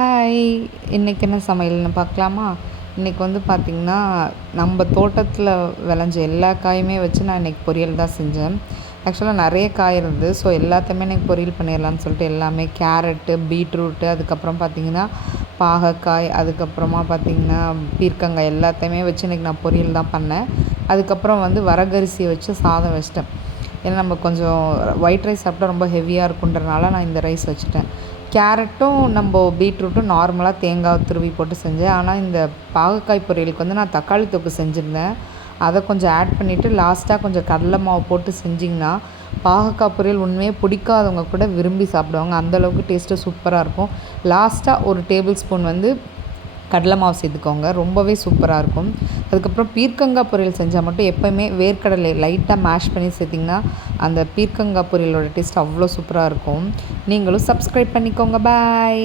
Hi! இன்றைக்கி என்ன சமையல்னு பார்க்கலாமா? இன்றைக்கி வந்து பார்த்திங்கன்னா, நம்ம தோட்டத்தில் விளைஞ்ச எல்லா காயுமே வச்சு நான் இன்றைக்கி பொரியல் தான் செஞ்சேன். ஆக்சுவலாக நிறைய காய் இருந்தது. ஸோ எல்லாத்தையுமே இன்றைக்கி பொரியல் பண்ணிடலான்னு சொல்லிட்டு எல்லாமே கேரட்டு, பீட்ரூட்டு, அதுக்கப்புறம் பார்த்திங்கன்னா பாகற்காய், அதுக்கப்புறமா பார்த்திங்கன்னா பீர்க்கங்காய் எல்லாத்தையுமே வச்சு இன்றைக்கி நான் பொரியல் தான் பண்ணேன். அதுக்கப்புறம் வந்து வரகரிசியை வச்சு சாதம் வச்சிட்டேன். ஏன்னா நம்ம கொஞ்சம் ஒயிட் ரைஸ் சாப்பிட்டா ரொம்ப ஹெவியாக இருக்குன்றனால நான் இந்த ரைஸ் வச்சுட்டேன். கேரட்டும் பீட்ரூட்டும் நார்மலாக தேங்காய் துருவி போட்டு செஞ்சேன். ஆனால் இந்த பாகற்காய் பொரியலுக்கு வந்து நான் தக்காளி தொக்கு செஞ்சுருந்தேன். அதை கொஞ்சம் ஆட் பண்ணிவிட்டு லாஸ்ட்டாக கொஞ்சம் கடலை மாவு போட்டு செஞ்சிங்கன்னா பாகற்காய் பொரியல் உண்மையே பிடிக்காதவங்க கூட விரும்பி சாப்பிடுவாங்க. அந்தளவுக்கு டேஸ்ட்டு சூப்பராக இருக்கும். லாஸ்ட்டாக ஒரு டேபிள் ஸ்பூன் வந்து கடலை மாவு சேர்த்துக்கோங்க, ரொம்பவே சூப்பராக இருக்கும். அதுக்கப்புறம் பீர்க்கங்காய் பொரியல் செஞ்சால் மட்டும் எப்போயுமே வேர்க்கடலை லைட்டாக மேஷ் பண்ணி சேர்த்திங்கன்னா அந்த பீர்க்கங்காய் பொரியலோட டேஸ்ட் அவ்வளோ சூப்பராக இருக்கும். நீங்களும் சப்ஸ்கிரைப் பண்ணிக்கோங்க. பாய்.